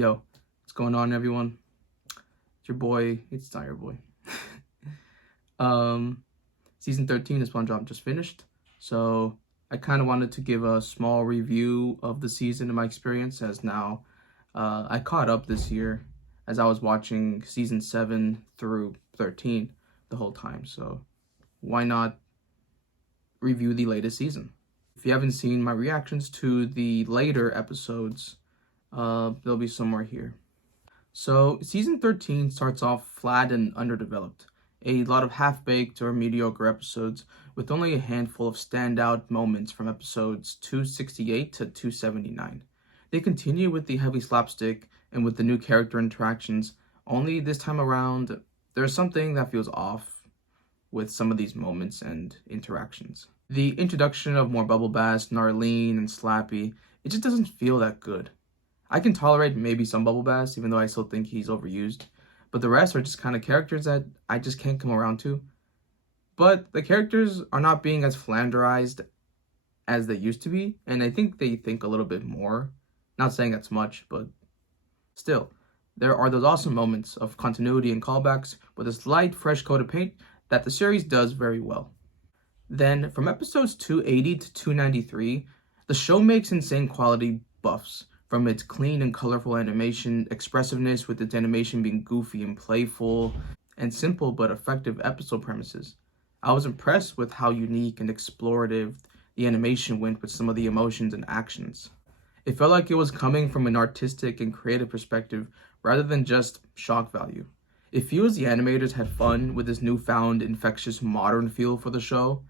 Yo, what's going on, everyone? It's your boy. It's not your boy. Season 13 of SpongeBob just finished, so I kind of wanted to give a small review of the season and my experience, as now I caught up this year as I was watching season 7 through 13 the whole time. So why not review the latest season? If you haven't seen my reactions to the later episodes, there'll be somewhere here. So season 13 starts off flat and underdeveloped. A lot of half-baked or mediocre episodes with only a handful of standout moments from episodes 268 to 279. They continue with the heavy slapstick and with the new character interactions, only this time around there's something that feels off with some of these moments and interactions. The introduction of more Bubble Bass, Narlene, and Slappy, it just doesn't feel that good. I can tolerate maybe some Bubble Bass, even though I still think he's overused. But the rest are just kind of characters that I just can't come around to. But the characters are not being as flanderized as they used to be, and I think they think a little bit more. Not saying that's much, but still. There are those awesome moments of continuity and callbacks with a slight fresh coat of paint that the series does very well. Then, from episodes 280 to 293, the show makes insane quality buffs. From its clean and colorful animation, expressiveness with its animation being goofy and playful, and simple but effective episode premises. I was impressed with how unique and explorative the animation went with some of the emotions and actions. It felt like it was coming from an artistic and creative perspective rather than just shock value. It feels the animators had fun with this newfound infectious modern feel for the show.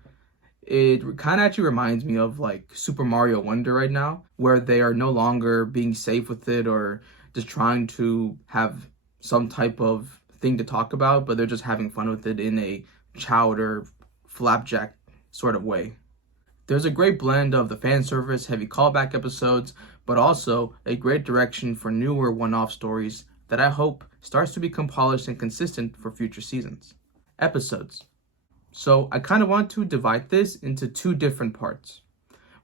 It kind of actually reminds me of like Super Mario Wonder right now, where they are no longer being safe with it or just trying to have some type of thing to talk about, but they're just having fun with it in a chowder, flapjack sort of way. There's a great blend of the fan service, heavy callback episodes, but also a great direction for newer one-off stories that I hope starts to become polished and consistent for future seasons. Episodes. So I kind of want to divide this into two different parts.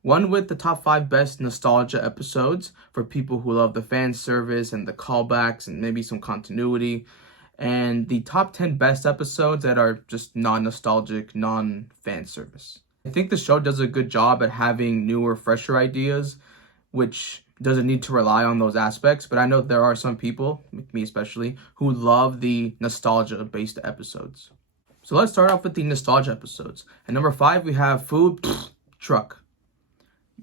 One with the top 5 best nostalgia episodes for people who love the fan service and the callbacks and maybe some continuity. And the top 10 best episodes that are just non-nostalgic, non-fan service. I think the show does a good job at having newer, fresher ideas, which doesn't need to rely on those aspects. But I know there are some people, me especially, who love the nostalgia-based episodes. So let's start off with the nostalgia episodes. At number 5, we have Food Truck.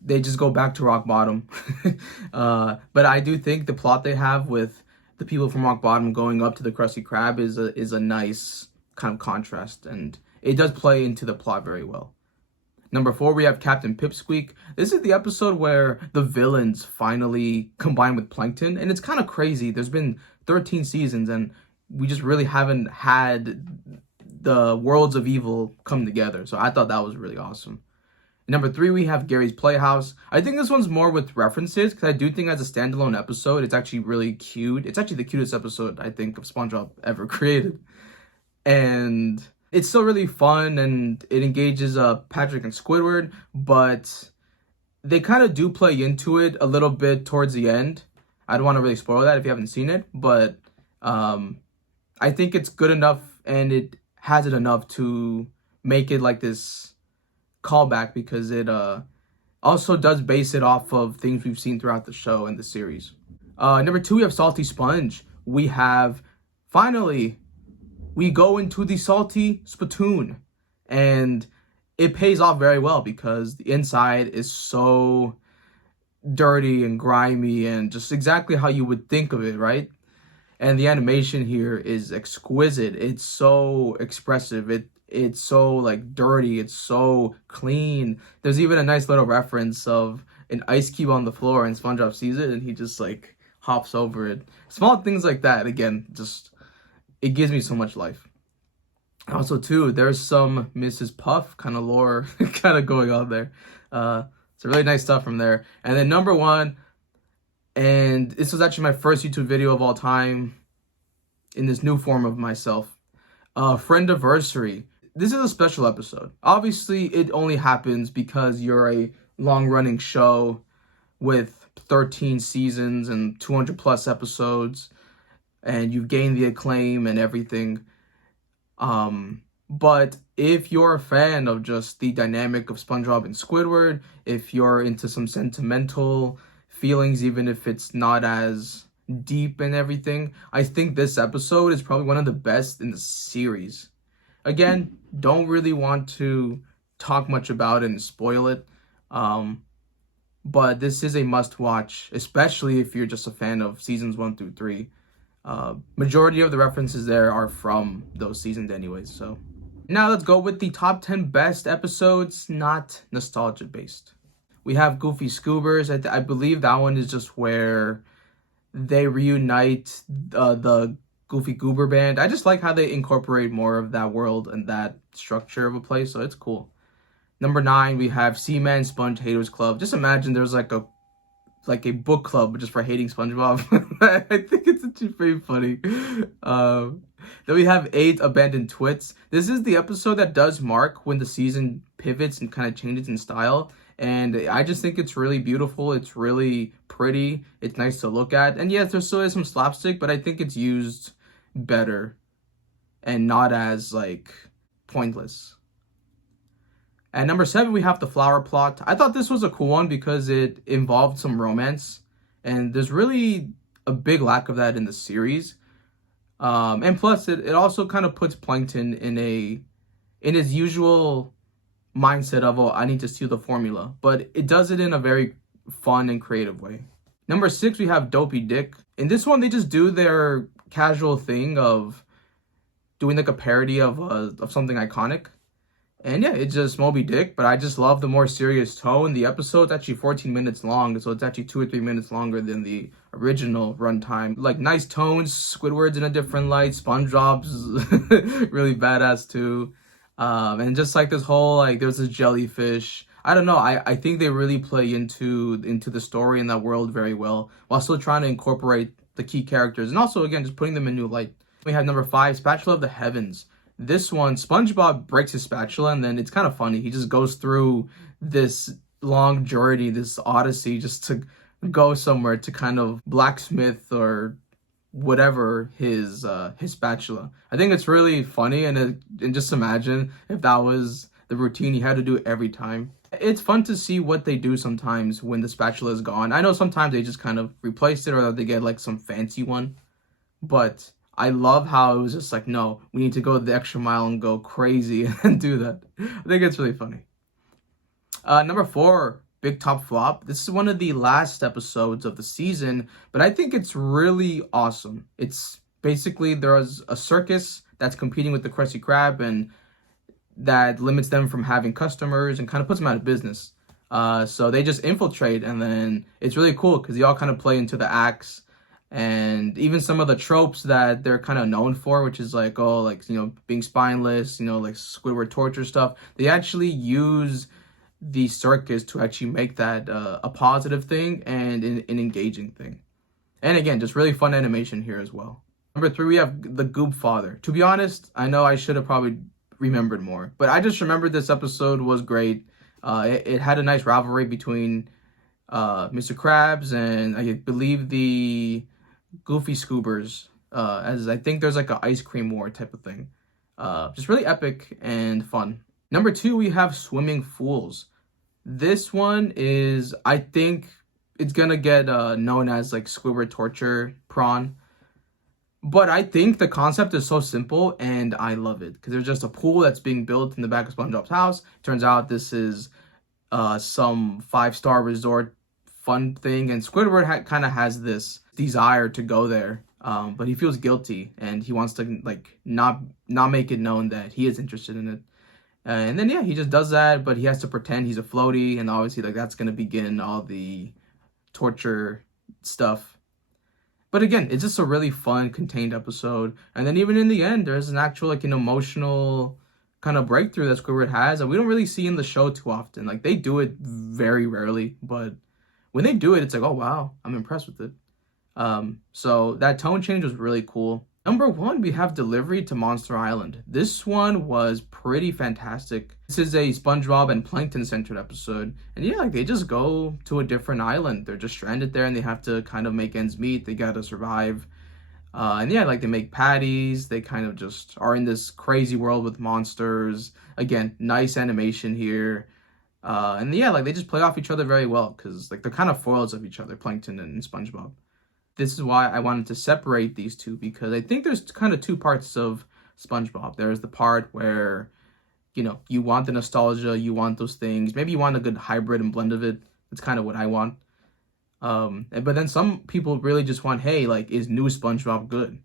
They just go back to rock bottom. But I do think the plot they have with the people from rock bottom going up to the Krusty Krab is a nice kind of contrast, and it does play into the plot very well. Number 4, we have Captain Pipsqueak. This is the episode where the villains finally combine with Plankton, and it's kind of crazy. There's been 13 seasons, and we just really haven't had the worlds of evil come together. So I thought that was really awesome. Number 3, we have Gary's Playhouse. I think this one's more with references, because I do think as a standalone episode, it's actually really cute. It's actually the cutest episode, I think, of SpongeBob ever created. And it's still really fun, and it engages Patrick and Squidward, but they kind of do play into it a little bit towards the end. I don't want to really spoil that if you haven't seen it, but I think it's good enough, and it has it enough to make it like this callback, because it also does base it off of things we've seen throughout the show and the series. Number 2, we have Salty Sponge. We have, finally, we go into the Salty Spittoon, and it pays off very well because the inside is so dirty and grimy and just exactly how you would think of it, right? And the animation here is exquisite. It's so expressive. It's so like dirty. It's so clean. There's even a nice little reference of an ice cube on the floor, and SpongeBob sees it and he just like hops over it. Small things like that, again, just it gives me so much life. Also, too, there's some Mrs. Puff kind of lore kind of going on there. It's really nice stuff from there. And then number 1, and this was actually my first YouTube video of all time in this new form of myself. Friendiversary. This is a special episode. Obviously, it only happens because you're a long-running show with 13 seasons and 200 plus episodes, and you've gained the acclaim and everything. But if you're a fan of just the dynamic of SpongeBob and Squidward, if you're into some sentimental feelings, even if it's not as deep and everything, I think this episode is probably one of the best in the series. Again, don't really want to talk much about it and spoil it. But this is a must watch, especially if you're just a fan of seasons 1 through 3. Majority of the references there are from those seasons anyways. So now let's go with the top 10 best episodes, not nostalgia based. We have Goofy Scoobers. I believe that one is just where they reunite the Goofy Goober band. I just like how they incorporate more of that world and that structure of a place, so it's cool. Number 9, we have Seaman Sponge Haters Club. Just imagine there's like a book club just for hating SpongeBob. I think it's actually pretty funny. Then we have 8, Abandoned Twits. This is the episode that does mark when the season pivots and kind of changes in style. And I just think it's really beautiful. It's really pretty. It's nice to look at. And yes, there still is some slapstick, but I think it's used better and not as like pointless. At number 7, we have The Flower Plot. I thought this was a cool one because it involved some romance, and there's really a big lack of that in the series. And plus, it also kind of puts Plankton in his usual mindset of, oh, I need to steal the formula. But it does it in a very fun and creative way. Number 6, we have Dopey Dick. In this one, they just do their casual thing of doing like a parody of something iconic. And yeah, it's just Moby Dick, but I just love the more serious tone. The episode's actually 14 minutes long, so it's actually 2 or 3 minutes longer than the original runtime. Like, nice tones, Squidward's in a different light, SpongeBob's really badass too. And just like this whole, like, there's this jellyfish. I don't know, I think they really play into the story and that world very well, while still trying to incorporate the key characters. And also, again, just putting them in new light. We have number 5, Spatula of the Heavens. This one, SpongeBob breaks his spatula, and then it's kind of funny. He just goes through this long journey, this odyssey, just to go somewhere to kind of blacksmith or whatever his spatula. I think it's really funny, and just imagine if that was the routine he had to do every time. It's fun to see what they do sometimes when the spatula is gone. I know sometimes they just kind of replace it, or they get like some fancy one, but I love how it was just like, no, we need to go the extra mile and go crazy and do that. I think it's really funny. Number 4, Big Top Flop. This is one of the last episodes of the season, but I think it's really awesome. It's basically there's a circus that's competing with the Krusty Krab, and that limits them from having customers and kind of puts them out of business. So they just infiltrate, and then it's really cool because they all kind of play into the acts. And even some of the tropes that they're kind of known for, which is like, oh, like, you know, being spineless, you know, like Squidward torture stuff. They actually use the circus to actually make that a positive thing and an engaging thing. And again, just really fun animation here as well. Number 3, we have The Goop Father. To be honest, I know I should have probably remembered more, but I just remembered this episode was great. It had a nice rivalry between Mr. Krabs and I believe the Goofy Scoobers, as I think there's like an ice cream war type of thing. Just really epic and fun. Number 2, we have Swimming Fools. This one is, I think it's gonna get known as like Squidward Torture Prawn. But I think the concept is so simple and I love it. Because there's just a pool that's being built in the back of SpongeBob's house. Turns out this is some 5-star resort fun thing, and Squidward kind of has this desire to go there, but he feels guilty and he wants to like not make it known that he is interested in it. And then yeah, he just does that, but he has to pretend he's a floaty, and obviously like that's gonna begin all the torture stuff. But again, it's just a really fun, contained episode. And then even in the end, there's an actual like an emotional kind of breakthrough that Squidward has, and we don't really see in the show too often. Like they do it very rarely, but when they do it, it's like, oh wow, I'm impressed with it. So that tone change was really cool. Number one, we have Delivery to Monster Island. This one was pretty fantastic. This is a SpongeBob and Plankton centered episode. And yeah, like they just go to a different island. They're just stranded there and they have to kind of make ends meet. They gotta survive. And yeah, like they make patties. They kind of just are in this crazy world with monsters. Again, nice animation here. And yeah, like they just play off each other very well because like they're kind of foils of each other, Plankton and SpongeBob. This is why I wanted to separate these two because I think there's kind of two parts of SpongeBob. There's the part where, you want the nostalgia, you want those things. Maybe you want a good hybrid and blend of it. That's kind of what I want. But then some people really just want, hey, like, is new SpongeBob good?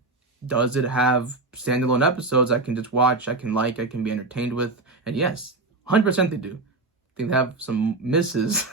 Does it have standalone episodes I can just watch, I can be entertained with? And yes, 100% they do. I think they have some misses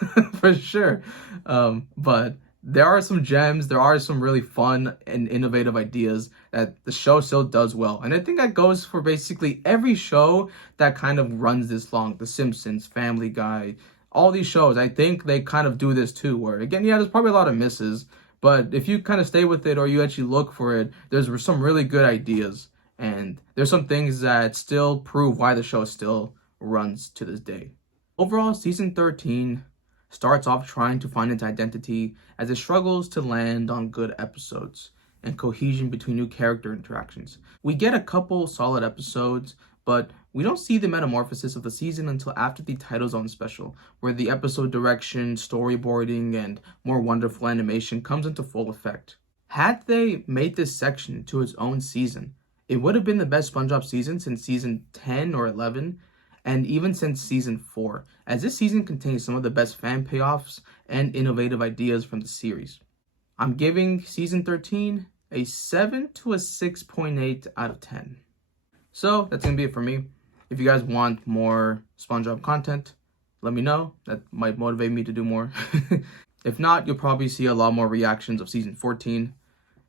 for sure. But there are some gems, there are some really fun and innovative ideas that the show still does well. And I think that goes for basically every show that kind of runs this long. The Simpsons, Family Guy, all these shows, I think they kind of do this too, where again, yeah, there's probably a lot of misses, but if you kind of stay with it or you actually look for it, there's some really good ideas. And there's some things that still prove why the show still runs to this day. Overall, season 13 starts off trying to find its identity as it struggles to land on good episodes and cohesion between new character interactions. We get a couple solid episodes, but we don't see the metamorphosis of the season until after the Title Zone special, where the episode direction, storyboarding, and more wonderful animation comes into full effect. Had they made this section to its own season, it would have been the best SpongeBob season since season 10 or 11, and even since season 4, as this season contains some of the best fan payoffs and innovative ideas from the series. I'm giving season 13 a 7 to a 6.8 out of 10. So that's going to be it for me. If you guys want more SpongeBob content, let me know. That might motivate me to do more. If not, you'll probably see a lot more reactions of season 14.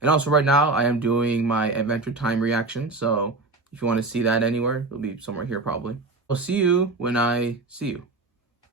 And also right now, I am doing my Adventure Time reaction. So if you want to see that anywhere, it'll be somewhere here probably. I'll see you when I see you.